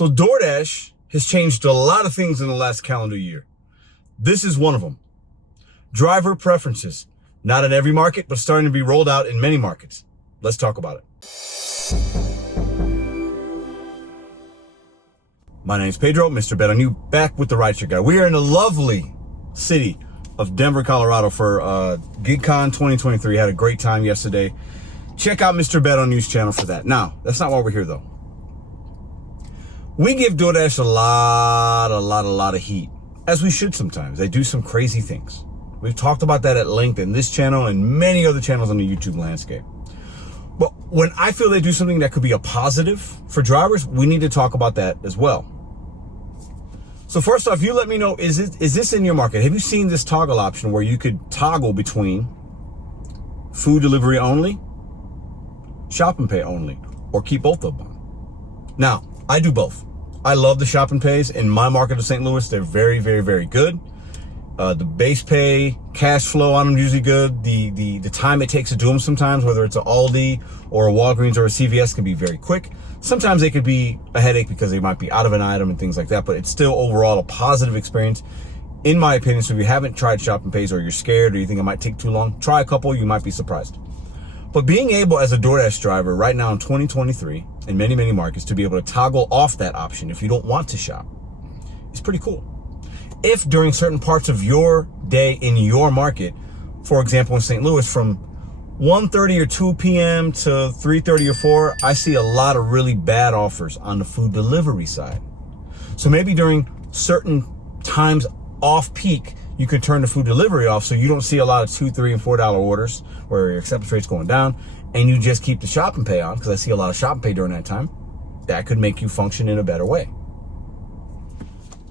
So DoorDash has changed a lot of things in the last calendar year. This is one of them. Driver preferences. Not in every market, but starting to be rolled out in many markets. Let's talk about it. My name is Pedro, Mr. Bet on You, back with the RideShare Guy. We are in the lovely city of Denver, Colorado for GigCon 2023. Had a great time yesterday. Check out Mr. Bet on You's channel for that. Now, that's not why we're here though. We give DoorDash a lot of heat, as we should sometimes. They do some crazy things. We've talked about that at length in this channel and many other channels on the YouTube landscape. But when I feel they do something that could be a positive for drivers, we need to talk about that as well. So first off, you let me know, is this in your market? Have you seen this toggle option where you could toggle between food delivery only, shop and pay only, or keep both of them? Now, I do both. I love the shop and pays. In my market of St. Louis, they're very good. The base pay, cash flow on them is usually good. The time it takes to do them sometimes, whether it's an Aldi or a Walgreens or a CVS, can be very quick. Sometimes they could be a headache because they might be out of an item and things like that, but it's still overall a positive experience, in my opinion. So if you haven't tried shop and pays, or you're scared, or you think it might take too long, try a couple, you might be surprised. But being able as a DoorDash driver right now in 2023, in many markets, to be able to toggle off that option if you don't want to shop is pretty cool. If during certain parts of your day in your market, for example, in St. Louis, from 1:30 or 2 p.m. to 3:30 or 4, I see a lot of really bad offers on the food delivery side. So maybe during certain times off peak, you could turn the food delivery off so you don't see a lot of $2, $3, and $4 orders where your acceptance rate's going down, and you just keep the shop and pay on, because I see a lot of shop and pay during that time. That could make you function in a better way.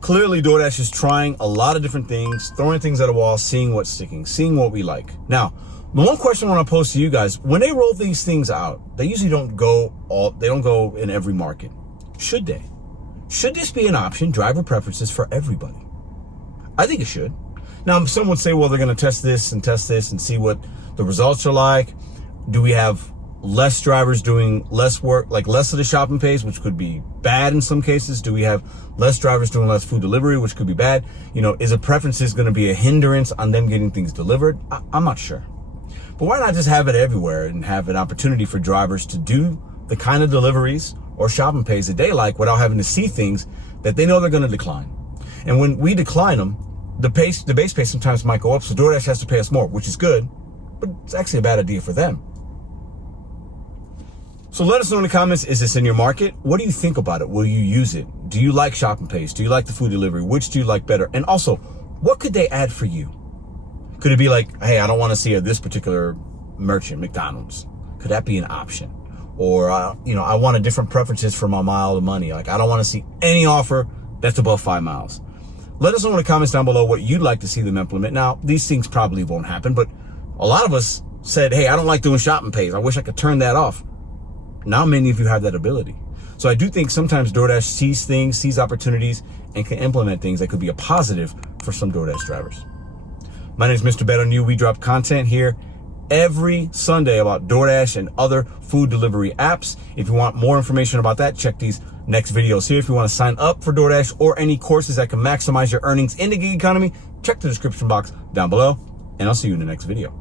Clearly, DoorDash is trying a lot of different things, throwing things at a wall, seeing what's sticking, seeing what we like. Now, the one question I want to pose to you guys, when they roll these things out, they usually don't go in every market. Should they? Should this be an option, driver preferences for everybody? I think it should. Now, some would say, well, they're going to test this and see what the results are like. Do we have less drivers doing less work, like less of the shop and pays, which could be bad in some cases? Do we have less drivers doing less food delivery, which could be bad? You know, is a preferences going to be a hindrance on them getting things delivered? I'm not sure. But why not just have it everywhere and have an opportunity for drivers to do the kind of deliveries or shop and pays that they like without having to see things that they know they're going to decline? And when we decline them, the base pay sometimes might go up, so DoorDash has to pay us more, which is good, but it's actually a bad idea for them. So let us know in the comments, is this in your market? What do you think about it? Will you use it? Do you like shop and pays? Do you like the food delivery? Which do you like better? And also, what could they add for you? Could it be like, hey, I don't want to see this particular merchant, McDonald's. Could that be an option? Or, I want a different preferences for my mile of money. Like, I don't want to see any offer that's above 5 miles. Let us know in the comments down below what you'd like to see them implement. Now, these things probably won't happen, but a lot of us said, hey, I don't like doing shop and pays. I wish I could turn that off. Now many of you have that ability. So I do think sometimes DoorDash sees things, sees opportunities, and can implement things that could be a positive for some DoorDash drivers. My name is Mr. Bet on You. We drop content here every Sunday about DoorDash and other food delivery apps. If you want more information about that, check these next videos here. If you want to sign up for DoorDash or any courses that can maximize your earnings in the gig economy, check the description box down below, and I'll see you in the next video.